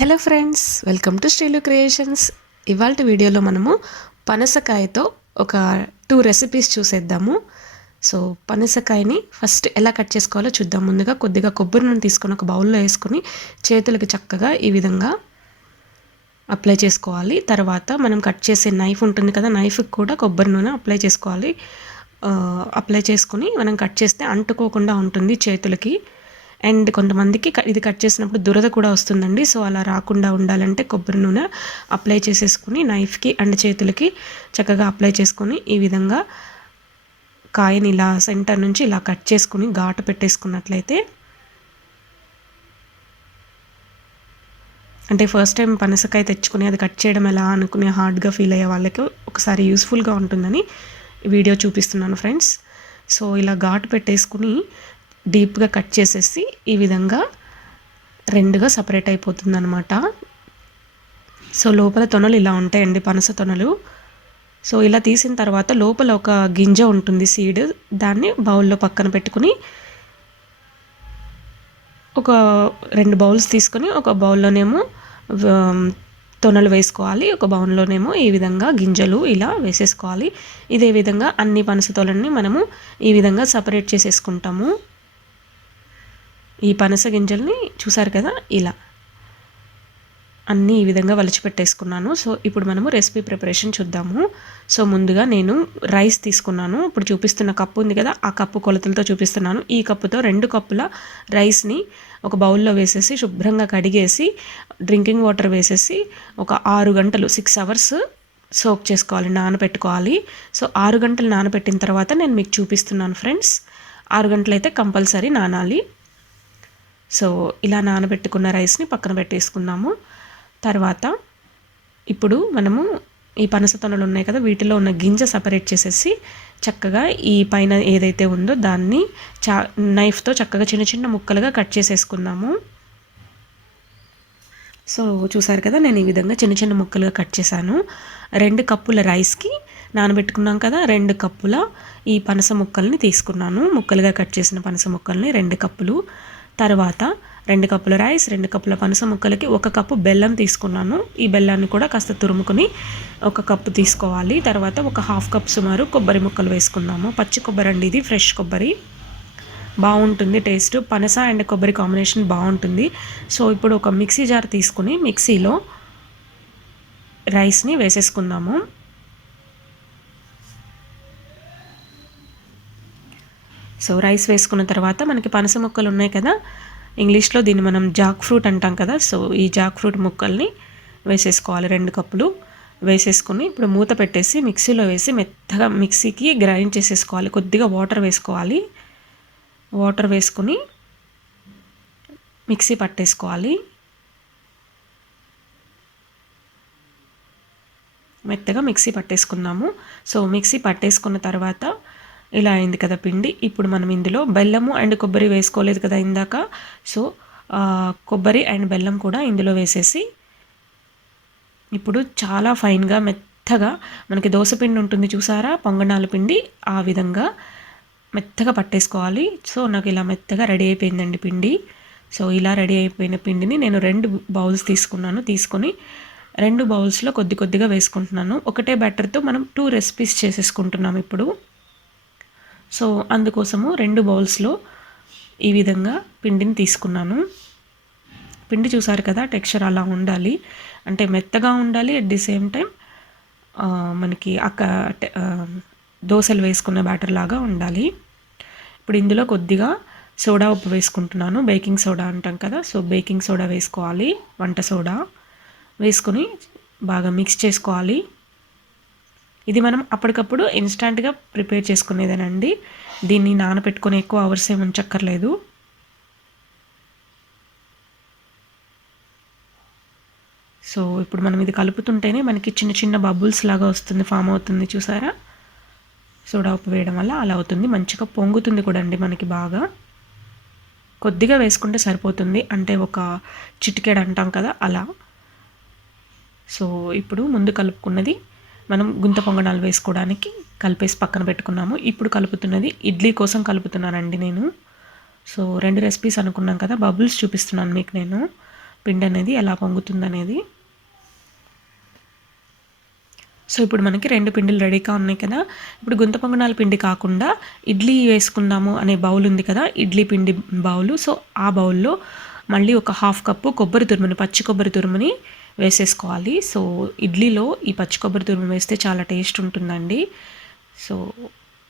Hello friends, welcome to Srilu creations. ఇవాళ వీడియోలో మనము పనసకాయతో ఒక 2 రెసిపీస్ చూసేద్దాము. సో పనసకాయని ఫస్ట్ ఎలా కట్ చేసుకోవాలో చూద్దాం. ముందుగా కొద్దిగా కొబ్బరి నూనె తీసుకొని ఒక బౌల్లో వేసుకొని చేతులకి చక్కగా ఈ విధంగా అప్లై చేసుకోవాలి. తర్వాత మనం కట్ చేసే నైఫ్ ఉంటుంది కదా, నైఫ్కి కూడా కొబ్బరి నూనె అప్లై చేసుకోవాలి. అప్లై చేసుకొని మనం కట్ చేస్తే అంటుకోకుండా ఉంటుంది చేతులకి. అండ్ కొంతమందికి ఇది కట్ చేసినప్పుడు దురద కూడా వస్తుందండి. సో అలా రాకుండా ఉండాలంటే కొబ్బరి నూనె అప్లై చేసేసుకుని నైఫ్కి అండ్ చేతులకి చక్కగా అప్లై చేసుకొని ఈ విధంగా కాయని ఇలా సెంటర్ నుంచి ఇలా కట్ చేసుకుని ఘాటు పెట్టేసుకున్నట్లయితే, అంటే ఫస్ట్ టైం పనసకాయ తెచ్చుకుని అది కట్ చేయడం ఎలా అనుకుని హార్డ్గా ఫీల్ అయ్యే వాళ్ళకి ఒకసారి యూస్ఫుల్గా ఉంటుందని వీడియో చూపిస్తున్నాను ఫ్రెండ్స్. సో ఇలా ఘాటు పెట్టేసుకుని డీప్గా కట్ చేసేసి ఈ విధంగా రెండుగా సపరేట్ అయిపోతుంది అనమాట. సో లోపల తొనలు ఇలా ఉంటాయండి, పనస తొనలు. సో ఇలా తీసిన తర్వాత లోపల ఒక గింజ ఉంటుంది, సీడ్. దాన్ని బౌల్లో పక్కన పెట్టుకుని ఒక 2 బౌల్స్ తీసుకొని ఒక బౌల్లోనేమో తొనలు వేసుకోవాలి, ఒక బౌల్లోనేమో ఈ విధంగా గింజలు ఇలా వేసేసుకోవాలి. ఇదే విధంగా అన్ని పనస తొనల్ని మనము ఈ విధంగా సపరేట్ చేసేసుకుంటాము. ఈ పనస గింజల్ని చూసారు కదా, ఇలా అన్నీ ఈ విధంగా వలిచిపెట్టేసుకున్నాను. సో ఇప్పుడు మనము రెసిపీ ప్రిపరేషన్ చూద్దాము. సో ముందుగా నేను రైస్ తీసుకున్నాను. ఇప్పుడు చూపిస్తున్న కప్పు ఉంది కదా, ఆ కప్పు కొలతలతో చూపిస్తున్నాను. ఈ కప్పుతో 2 కప్పుల రైస్ని ఒక బౌల్లో వేసేసి శుభ్రంగా కడిగేసి డ్రింకింగ్ వాటర్ వేసేసి ఒక 6 గంటలు 6 అవర్స్ సోక్ చేసుకోవాలి, నానబెట్టుకోవాలి. సో 6 గంటలు నానబెట్టిన తర్వాత నేను మీకు చూపిస్తున్నాను ఫ్రెండ్స్. 6 గంటలు అయితే కంపల్సరీ నానాలి. సో ఇలా నానబెట్టుకున్న రైస్ని పక్కన పెట్టేసుకున్నాము. తర్వాత ఇప్పుడు మనము ఈ పనస తొనలు ఉన్నాయి కదా, వీటిలో ఉన్న గింజ సపరేట్ చేసేసి చక్కగా ఈ పైన ఏదైతే ఉందో దాన్ని నైఫ్తో చక్కగా చిన్న చిన్న ముక్కలుగా కట్ చేసేసుకున్నాము. సో చూసారు కదా, నేను ఈ విధంగా చిన్న చిన్న ముక్కలుగా కట్ చేశాను. 2 కప్పుల రైస్కి నానబెట్టుకున్నాం కదా, 2 కప్పుల ఈ పనస ముక్కల్ని తీసుకున్నాను. ముక్కలుగా కట్ చేసిన పనస ముక్కల్ని 2 కప్పులు. తర్వాత 2 కప్పుల రైస్, 2 కప్పుల పనస ముక్కలకి 1 కప్పు బెల్లం తీసుకున్నాను. ఈ బెల్లాన్ని కూడా కాస్త తురుముకొని 1 కప్పు తీసుకోవాలి. తర్వాత ఒక 1/2 కప్ సుమారు కొబ్బరి ముక్కలు వేసుకుందాము. పచ్చి కొబ్బరి అండి, ఇది ఫ్రెష్ కొబ్బరి, బాగుంటుంది టేస్ట్. పనస అండ్ కొబ్బరి కాంబినేషన్ బాగుంటుంది. సో ఇప్పుడు ఒక మిక్సీ జార్ తీసుకుని మిక్సీలో రైస్ని వేసేసుకుందాము. సో రైస్ వేసుకున్న తర్వాత మనకి పనస ముక్కలు ఉన్నాయి కదా, ఇంగ్లీష్లో దీన్ని మనం జాక్ ఫ్రూట్ అంటాం కదా. సో ఈ జాక్ ఫ్రూట్ ముక్కల్ని వేసేసుకోవాలి. 2 కప్పులు వేసేసుకుని ఇప్పుడు మూత పెట్టేసి మిక్సీలో వేసి మెత్తగా మిక్సీకి గ్రైండ్ చేసేసుకోవాలి. కొద్దిగా వాటర్ వేసుకోవాలి. వాటర్ వేసుకుని మిక్సీ పట్టేసుకోవాలి. మెత్తగా మిక్సీ పట్టేసుకున్నాము. సో మిక్సీ పట్టేసుకున్న తర్వాత ఇలా అయింది కదా పిండి. ఇప్పుడు మనం ఇందులో బెల్లము అండ్ కొబ్బరి వేసుకోలేదు కదా ఇందాక. సో కొబ్బరి అండ్ బెల్లం కూడా ఇందులో వేసేసి ఇప్పుడు చాలా ఫైన్గా మెత్తగా మనకి దోశ పిండి ఉంటుంది చూసారా, పొంగనాల పిండి, ఆ విధంగా మెత్తగా పట్టేసుకోవాలి. సో నాకు ఇలా మెత్తగా రెడీ అయిపోయిందండి పిండి. సో ఇలా రెడీ అయిపోయిన పిండిని నేను 2 బౌల్స్ తీసుకున్నాను. తీసుకొని 2 బౌల్స్లో కొద్ది కొద్దిగా వేసుకుంటున్నాను. ఒకటే బ్యాటర్తో మనం 2 రెసిపీస్ చేసేసుకుంటున్నాం ఇప్పుడు. సో అందుకోసము 2 బౌల్స్లో ఈ విధంగా పిండిని తీసుకున్నాను. పిండి చూసారు కదా, టెక్స్చర్ అలా ఉండాలి, అంటే మెత్తగా ఉండాలి. అట్ ది సేమ్ టైం మనకి దోశలు వేసుకున్న బ్యాటర్ లాగా ఉండాలి. ఇప్పుడు ఇందులో కొద్దిగా సోడా ఉప్పు వేసుకుంటున్నాను. బేకింగ్ సోడా అంటాం కదా, సో బేకింగ్ సోడా వేసుకోవాలి, వంట సోడా వేసుకొని బాగా మిక్స్ చేసుకోవాలి. ఇది మనం అప్పటికప్పుడు ఇన్స్టంట్గా ప్రిపేర్ చేసుకునేదేనండి. దీన్ని నానబెట్టుకొని ఎక్కువ అవర్స్ ఏమి ఉంచక్కర్లేదు. సో ఇప్పుడు మనం ఇది కలుపుతుంటేనే మనకి చిన్న చిన్న బబుల్స్ లాగా వస్తుంది, ఫామ్ అవుతుంది చూసారా. సోడా ఉప్పు వేయడం వల్ల అలా అవుతుంది. మంచిగా పొంగుతుంది కూడా అండి మనకి బాగా. కొద్దిగా వేసుకుంటే సరిపోతుంది, అంటే ఒక చిటికెడు అంటాం కదా అలా. సో ఇప్పుడు ముందు కలుపుకున్నది మనం గుంత పొంగనాలు వేసుకోవడానికి కలిపేసి పక్కన పెట్టుకున్నాము. ఇప్పుడు కలుపుతున్నది ఇడ్లీ కోసం కలుపుతున్నానండి నేను. సో 2 రెసిపీస్ అనుకున్నాం కదా, బబుల్స్ చూపిస్తున్నాను మీకు నేను. పిండి అనేది ఎలా పొంగుతుందనేది. సో ఇప్పుడు మనకి 2 పిండిలు రెడీగా ఉన్నాయి కదా. ఇప్పుడు గుంత పొంగనాల పిండి కాకుండా ఇడ్లీ వేసుకుందాము అనే బౌల్ ఉంది కదా, ఇడ్లీ పిండి బౌలు. సో ఆ బౌల్లో మళ్ళీ ఒక 1/2 కప్పు కొబ్బరి తురుముని, పచ్చి కొబ్బరి తురుముని వేసేసుకోవాలి. సో ఇడ్లీలో ఈ పచ్చి కొబ్బరి తురుము వేస్తే చాలా టేస్ట్ ఉంటుందండి. సో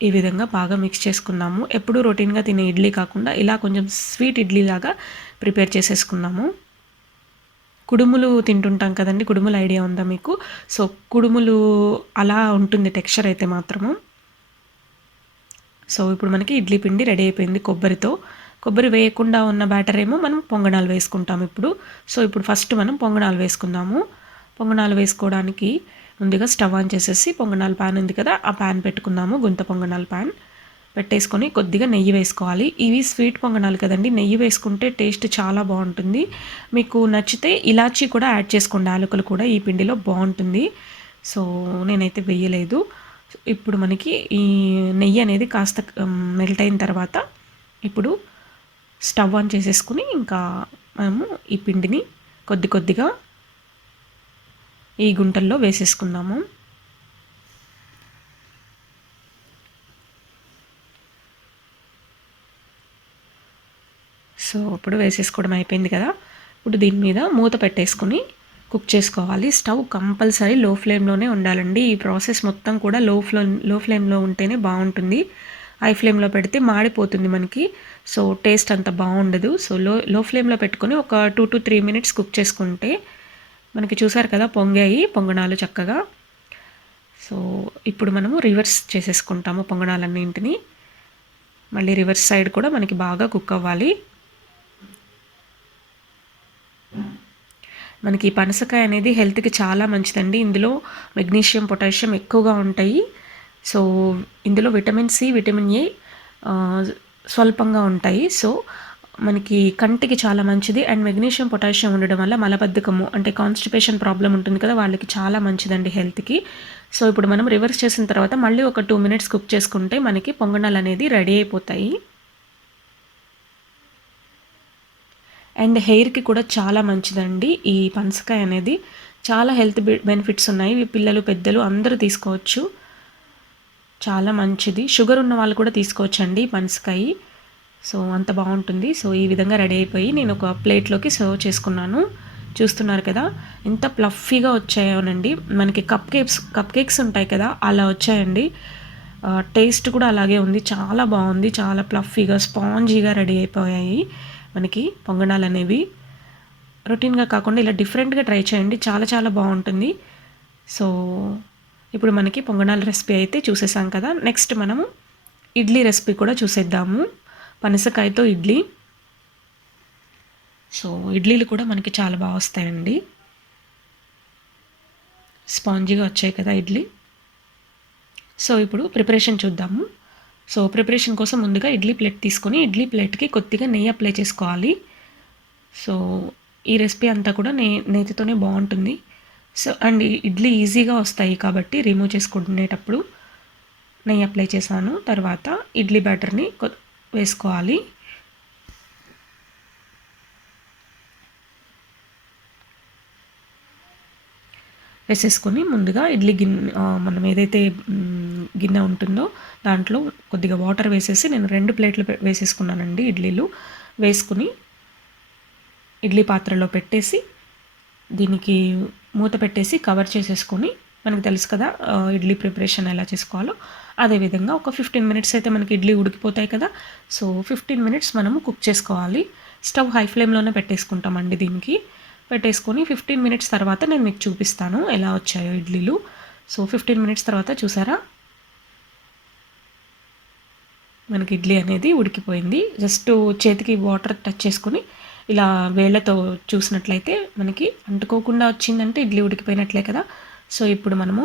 ఈ విధంగా బాగా మిక్స్ చేసుకున్నాము. ఎప్పుడూ రొటీన్గా తినే ఇడ్లీ కాకుండా ఇలా కొంచెం స్వీట్ ఇడ్లీ లాగా ప్రిపేర్ చేసేసుకున్నాము. కుడుములు తింటుంటాం కదండి, కుడుములు ఐడియా ఉందా మీకు? సో కుడుములు అలా ఉంటుంది టెక్స్చర్ అయితే మాత్రము. సో ఇప్పుడు మనకి ఇడ్లీ పిండి రెడీ అయిపోయింది కొబ్బరితో. కొబ్బరి వేయకుండా ఉన్న బ్యాటర్ ఏమో మనం పొంగనాలు వేసుకుంటాం ఇప్పుడు. సో ఇప్పుడు ఫస్ట్ మనం పొంగనాలు వేసుకుందాము. పొంగనాలు వేసుకోవడానికి ముందుగా స్టవ్ ఆన్ చేసేసి పొంగనాల ప్యాన్ ఉంది కదా, ఆ ప్యాన్ పెట్టుకున్నాము. గుంత పొంగనాల ప్యాన్ పెట్టేసుకొని కొద్దిగా నెయ్యి వేసుకోవాలి. ఇవి స్వీట్ పొంగనాలు కదండి, నెయ్యి వేసుకుంటే టేస్ట్ చాలా బాగుంటుంది. మీకు నచ్చితే ఇలాచీ కూడా యాడ్ చేసుకోండి, యాలకులు కూడా ఈ పిండిలో బాగుంటుంది. సో నేనైతే వేయలేదు. ఇప్పుడు మనకి ఈ నెయ్యి అనేది కాస్త మెల్ట్ అయిన తర్వాత ఇప్పుడు స్టవ్ ఆన్ చేసేసుకుని ఇంకా మనము ఈ పిండిని కొద్ది కొద్దిగా ఈ గుంటల్లో వేసేసుకుందాము. సో ఇప్పుడు వేసేసుకోవడం అయిపోయింది కదా. ఇప్పుడు దీని మీద మూత పెట్టేసుకుని కుక్ చేసుకోవాలి. స్టవ్ కంపల్సరీ లో ఫ్లేమ్లోనే ఉండాలండి. ఈ ప్రాసెస్ మొత్తం కూడా లో ఫ్లేమ్లో ఉంటేనే బాగుంటుంది. హై ఫ్లేమ్లో పెడితే మాడిపోతుంది మనకి. సో టేస్ట్ అంత బాగుండదు. సో లో ఫ్లేమ్లో పెట్టుకొని ఒక 2 to 3 minutes కుక్ చేసుకుంటే మనకి చూసారు కదా పొంగాయి పొంగనాలు చక్కగా. సో ఇప్పుడు మనము రివర్స్ చేసేసుకుంటాము పొంగనాలన్నింటినీ. మళ్ళీ రివర్స్ సైడ్ కూడా మనకి బాగా కుక్ అవ్వాలి. మనకి పనసకాయ అనేది హెల్త్కి చాలా మంచిదండి. ఇందులో మెగ్నీషియం, పొటాషియం ఎక్కువగా ఉంటాయి. సో ఇందులో విటమిన్ సి, విటమిన్ ఏ స్వల్పంగా ఉంటాయి. సో మనకి కంటికి చాలా మంచిది. అండ్ మెగ్నీషియం, పొటాషియం ఉండడం వల్ల మలబద్ధకము అంటే కాన్స్టిపేషన్ ప్రాబ్లం ఉంటుంది కదా, వాళ్ళకి చాలా మంచిదండి హెల్త్కి. సో ఇప్పుడు మనం రివర్స్ చేసిన తర్వాత మళ్ళీ ఒక 2 minutes కుక్ చేసుకుంటే మనకి పొంగనాలు అనేది రెడీ అయిపోతాయి. అండ్ హెయిర్కి కూడా చాలా మంచిదండి ఈ పనసకాయ అనేది. చాలా హెల్త్ బెనిఫిట్స్ ఉన్నాయి. పిల్లలు, పెద్దలు అందరూ తీసుకోవచ్చు, చాలా మంచిది. షుగర్ ఉన్న వాళ్ళు కూడా తీసుకోవచ్చండి పనసకాయ. సో అంత బాగుంటుంది. సో ఈ విధంగా రెడీ అయిపోయి నేను ఒక ప్లేట్లోకి సర్వ్ చేసుకున్నాను. చూస్తున్నారు కదా ఎంత ప్లఫీగా వచ్చాయోనండి. మనకి కప్ కేక్స్ ఉంటాయి కదా, అలా వచ్చాయండి. టేస్ట్ కూడా అలాగే ఉంది, చాలా బాగుంది. చాలా ప్లఫీగా స్పాంజీగా రెడీ అయిపోయాయి మనకి పొంగనాలు అనేవి. రొటీన్గా కాకుండా ఇలా డిఫరెంట్గా ట్రై చేయండి, చాలా చాలా బాగుంటుంది. సో ఇప్పుడు మనకి పొంగనాల రెసిపీ అయితే చూసేసాం కదా. నెక్స్ట్ మనము ఇడ్లీ రెసిపీ కూడా చూసేద్దాము, పనసకాయతో ఇడ్లీ. సో ఇడ్లీలు కూడా మనకి చాలా బాగా వస్తాయండి, స్పాంజీగా వచ్చాయి కదా ఇడ్లీ. సో ఇప్పుడు ప్రిపరేషన్ చూద్దాము. సో ప్రిపరేషన్ కోసం ముందుగా ఇడ్లీ ప్లేట్ తీసుకొని ఇడ్లీ ప్లేట్కి కొద్దిగా నెయ్యి అప్లై చేసుకోవాలి. సో ఈ రెసిపీ అంతా కూడా నేతితోనే బాగుంటుంది. సో అండ్ ఇడ్లీ ఈజీగా వస్తాయి కాబట్టి రిమూవ్ చేసుకునేటప్పుడు నెయ్యి అప్లై చేశాను. తర్వాత ఇడ్లీ బ్యాటర్ని వేసుకోవాలి. వేసేసుకొని ముందుగా ఇడ్లీ మనం ఏదైతే గిన్నె ఉంటుందో దాంట్లో కొద్దిగా వాటర్ వేసేసి నేను 2 ప్లేట్లు వేసేసుకున్నానండి ఇడ్లీలు. వేసుకుని ఇడ్లీ పాత్రలో పెట్టేసి దీనికి మూత పెట్టేసి కవర్ చేసేసుకొని, మనకు తెలుసు కదా ఇడ్లీ ప్రిపరేషన్ ఎలా చేసుకోవాలో, అదేవిధంగా ఒక 15 minutes అయితే మనకి ఇడ్లీ ఉడికిపోతాయి కదా. సో 15 minutes మనము కుక్ చేసుకోవాలి. స్టవ్ హై ఫ్లేమ్లోనే పెట్టేసుకుంటామండి దీనికి. పెట్టేసుకొని 15 minutes తర్వాత నేను మీకు చూపిస్తాను ఎలా వచ్చాయో ఇడ్లీలు. సో 15 minutes తర్వాత చూసారా మనకి ఇడ్లీ అనేది ఉడికిపోయింది. జస్ట్ చేతికి వాటర్ టచ్ చేసుకొని ఇలా వేళ్ళతో చూసినట్లయితే మనకి అంటుకోకుండా వచ్చిందంటే ఇడ్లీ ఉడికిపోయినట్లే కదా. సో ఇప్పుడు మనము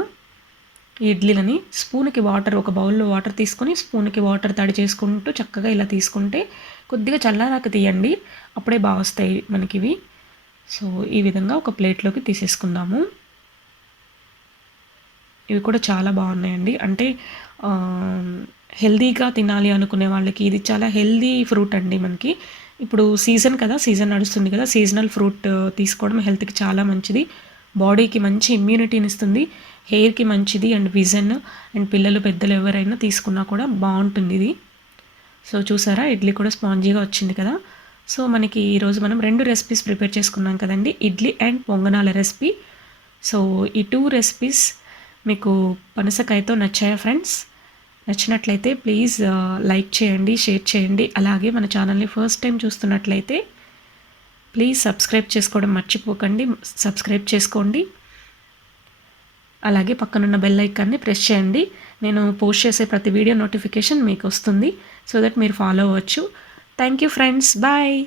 ఈ ఇడ్లీలని స్పూన్కి వాటర్, ఒక బౌల్లో వాటర్ తీసుకొని స్పూన్కి వాటర్ తడి చేసుకుంటూ చక్కగా ఇలా తీసుకుంటే, కొద్దిగా చల్లారాక తీయండి, అప్పుడే బాగా వస్తాయి మనకి ఇవి. సో ఈ విధంగా ఒక ప్లేట్లోకి తీసేసుకుందాము. ఇవి కూడా చాలా బాగున్నాయండి. అంటే హెల్దీగా తినాలి అనుకునే వాళ్ళకి ఇది చాలా హెల్దీ ఫ్రూట్ అండి. మనకి ఇప్పుడు సీజన్ కదా, సీజన్ నడుస్తుంది కదా, సీజనల్ ఫ్రూట్ తీసుకోవడం హెల్త్కి చాలా మంచిది, బాడీకి మంచి ఇమ్యూనిటీని ఇస్తుంది, హెయిర్కి మంచిది అండ్ విజన్ అండ్ పిల్లలు పెద్దలు ఎవరైనా తీసుకున్నా కూడా బాగుంటుంది ఇది. సో చూసారా ఇడ్లీ కూడా స్పాంజీగా వచ్చింది కదా. సో మనకి ఈరోజు మనం 2 రెసిపీస్ ప్రిపేర్ చేసుకున్నాం కదండి, ఇడ్లీ అండ్ పొంగనాల రెసిపీ. సో ఈ 2 రెసిపీస్ మీకు పనసకాయతో నచ్చాయా ఫ్రెండ్స్? నచ్చినట్లయితే ప్లీజ్ లైక్ చేయండి, షేర్ చేయండి. అలాగే మన ఛానల్ని ఫస్ట్ టైం చూస్తున్నట్లయితే ప్లీజ్ సబ్స్క్రైబ్ చేసుకోవడం మర్చిపోకండి, సబ్స్క్రైబ్ చేసుకోండి. అలాగే పక్కనున్న బెల్ ఐకాన్ని ప్రెస్ చేయండి. నేను పోస్ట్ చేసే ప్రతి వీడియో నోటిఫికేషన్ మీకు వస్తుంది, సో దట్ మీరు ఫాలో అవ్వచ్చు. Thank you friends, bye.